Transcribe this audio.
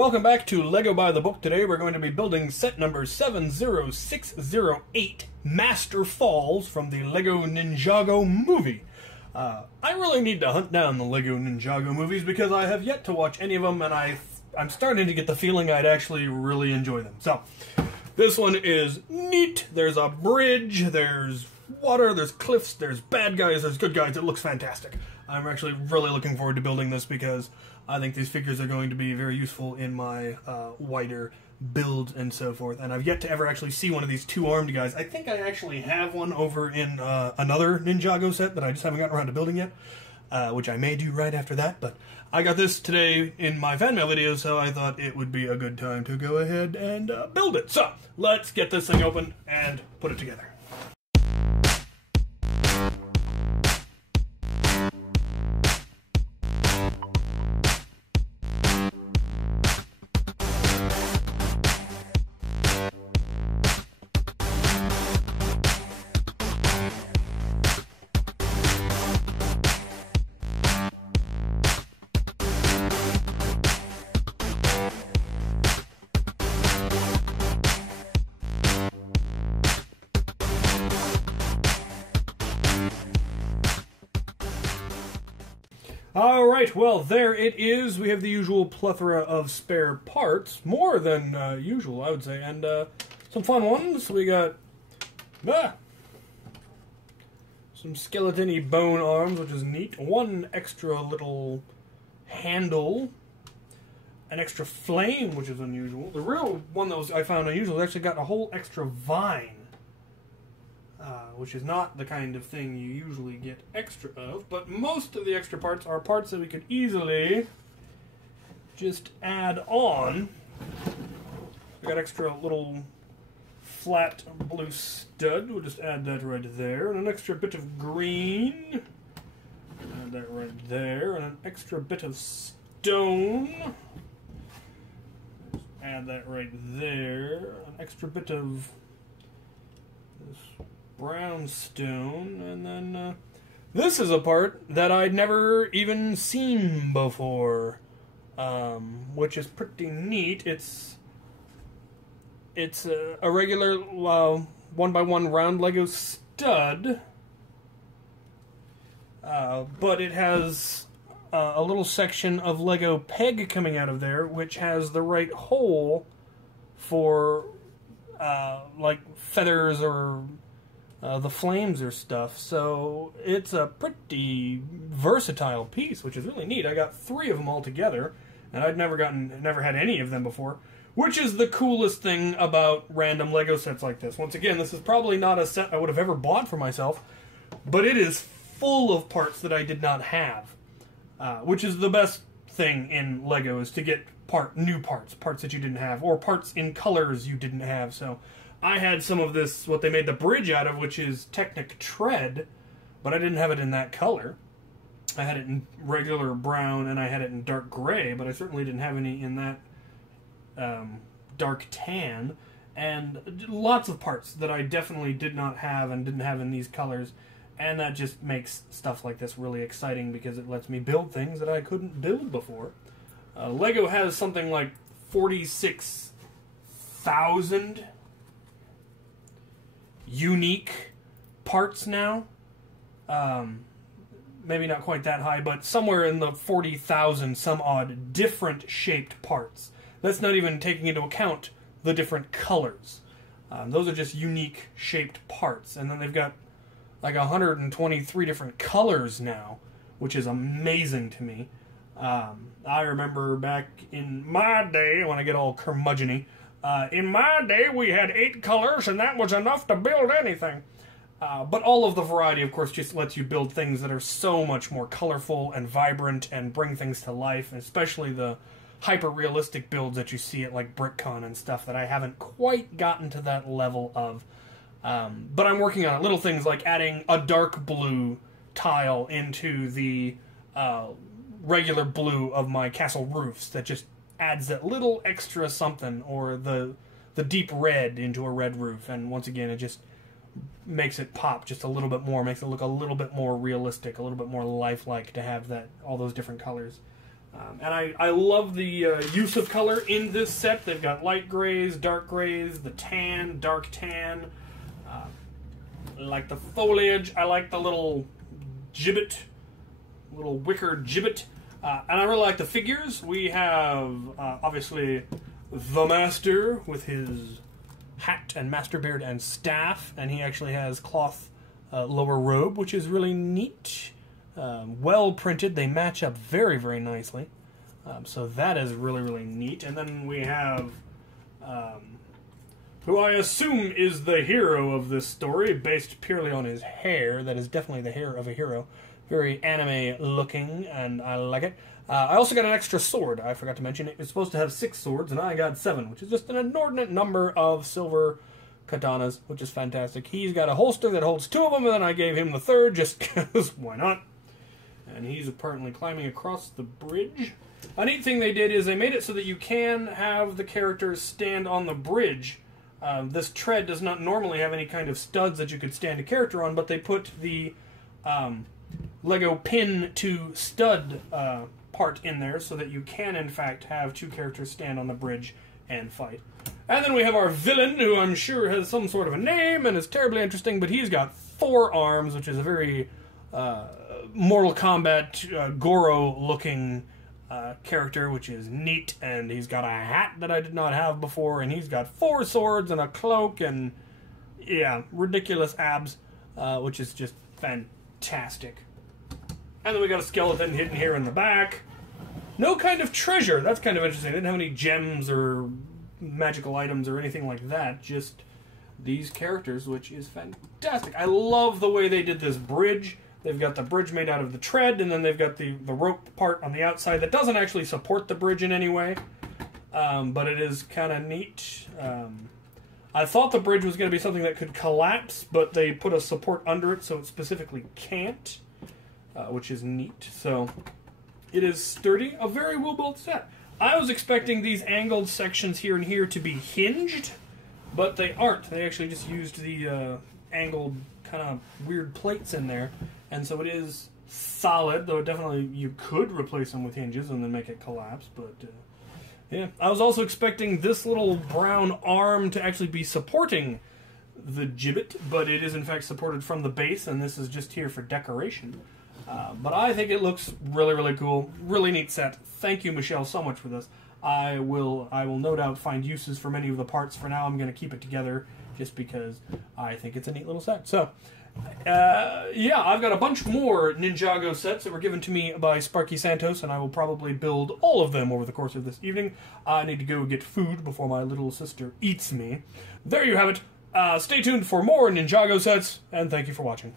welcome back to Lego by the Book. Today we're going to be building set number 70608, Master Falls from the Lego Ninjago movie. I really need to hunt down the Lego Ninjago movies because I have yet to watch any of them, and I'm starting to get the feeling I'd actually really enjoy them. So, this one is neat. There's a bridge, there's water, there's cliffs, there's bad guys, there's good guys. It looks fantastic. I'm actually really looking forward to building this because I think these figures are going to be very useful in my wider build and so forth. And I've yet to ever actually see one of these two-armed guys. I think I actually have one over in another Ninjago set that I just haven't gotten around to building yet, which I may do right after that. But I got this today in my fan mail video, so I thought it would be a good time to go ahead and build it. So let's get this thing open and put it together. Alright, well, there it is. We have the usual plethora of spare parts. More than usual, I would say. And some fun ones. We got some skeleton-y bone arms, which is neat. One extra little handle. An extra flame, which is unusual. The real one that I found unusual has actually got a whole extra vine. Which is not the kind of thing you usually get extra of, but most of the extra parts are parts that we could easily just add on. We got extra little flat blue stud, we'll just add that right there, and an extra bit of green, add that right there, and an extra bit of stone, just add that right there, an extra bit of this brownstone, and then this is a part that I'd never even seen before, which is pretty neat. It's a regular 1x1 round Lego stud, but it has a little section of Lego peg coming out of there, which has the right hole for like feathers or the flames or stuff, so it's a pretty versatile piece, which is really neat. I got 3 of them all together, and I'd never had any of them before, which is the coolest thing about random Lego sets like this. Once again, this is probably not a set I would have ever bought for myself, but it is full of parts that I did not have, which is the best thing in Lego, is to get new parts that you didn't have, or parts in colors you didn't have. So I had some of this, what they made the bridge out of, which is Technic Tread, but I didn't have it in that color. I had it in regular brown, and I had it in dark gray, but I certainly didn't have any in that dark tan. And lots of parts that I definitely did not have and didn't have in these colors, and that just makes stuff like this really exciting because it lets me build things that I couldn't build before. Lego has something like 46,000 unique parts now. Maybe not quite that high, but somewhere in the 40,000 some odd different shaped parts. That's not even taking into account the different colors. Those are just unique shaped parts. And then they've got like 123 different colors now, which is amazing to me. I remember back in my day, when I get all curmudgeon-y, in my day, we had 8 colors, and that was enough to build anything. But all of the variety, of course, just lets you build things that are so much more colorful and vibrant and bring things to life, especially the hyper-realistic builds that you see at, like, BrickCon and stuff that I haven't quite gotten to that level of. But I'm working on it. Little things like adding a dark blue tile into the regular blue of my castle roofs that just adds that little extra something, or the deep red into a red roof, and once again it just makes it pop just a little bit more, makes it look a little bit more realistic, a little bit more lifelike to have that all those different colors. And I love the use of color in this set. They've got light grays, dark grays, the tan, dark tan. I like the foliage. I like the little gibbet, little wicker gibbet. And I really like the figures. We have, obviously, the Master with his hat and master beard and staff. And he actually has cloth lower robe, which is really neat. Well printed. They match up very, very nicely. So that is really, really neat. And then we have who I assume is the hero of this story, based purely on his hair. That is definitely the hair of a hero. Very anime looking, and I like it. I also got an extra sword. I forgot to mention it. It's supposed to have 6 swords, and I got 7, which is just an inordinate number of silver katanas, which is fantastic. He's got a holster that holds 2 of them, and then I gave him the 3rd, just because why not? And he's apparently climbing across the bridge. A neat thing they did is they made it so that you can have the characters stand on the bridge. This tread does not normally have any kind of studs that you could stand a character on, but they put the Lego pin to stud part in there so that you can, in fact, have 2 characters stand on the bridge and fight. And then we have our villain, who I'm sure has some sort of a name and is terribly interesting, but he's got 4 arms, which is a very Mortal Kombat Goro-looking character, which is neat, and he's got a hat that I did not have before, and he's got 4 swords and a cloak, and yeah, ridiculous abs, which is just fantastic. And then we got a skeleton hidden here in the back. No kind of treasure. That's kind of interesting. They didn't have any gems or magical items or anything like that. Just these characters, which is fantastic. I love the way they did this bridge. They've got the bridge made out of the tread, and then they've got the rope part on the outside that doesn't actually support the bridge in any way. But it is kind of neat. I thought the bridge was going to be something that could collapse, but they put a support under it so it specifically can't, which is neat. So it is sturdy, a very well-built set. I was expecting these angled sections here and here to be hinged, but they aren't. They actually just used the angled kind of weird plates in there, and so it is solid, though definitely you could replace them with hinges and then make it collapse, but yeah. I was also expecting this little brown arm to actually be supporting the gibbet, but it is in fact supported from the base, and this is just here for decoration. But I think it looks really, really cool. Really neat set. Thank you, Michelle, so much for this. I will no doubt find uses for many of the parts. For now, I'm going to keep it together just because I think it's a neat little set. So, yeah, I've got a bunch more Ninjago sets that were given to me by Sparky Santos, and I will probably build all of them over the course of this evening. I need to go get food before my little sister eats me. There you have it. Stay tuned for more Ninjago sets, and thank you for watching.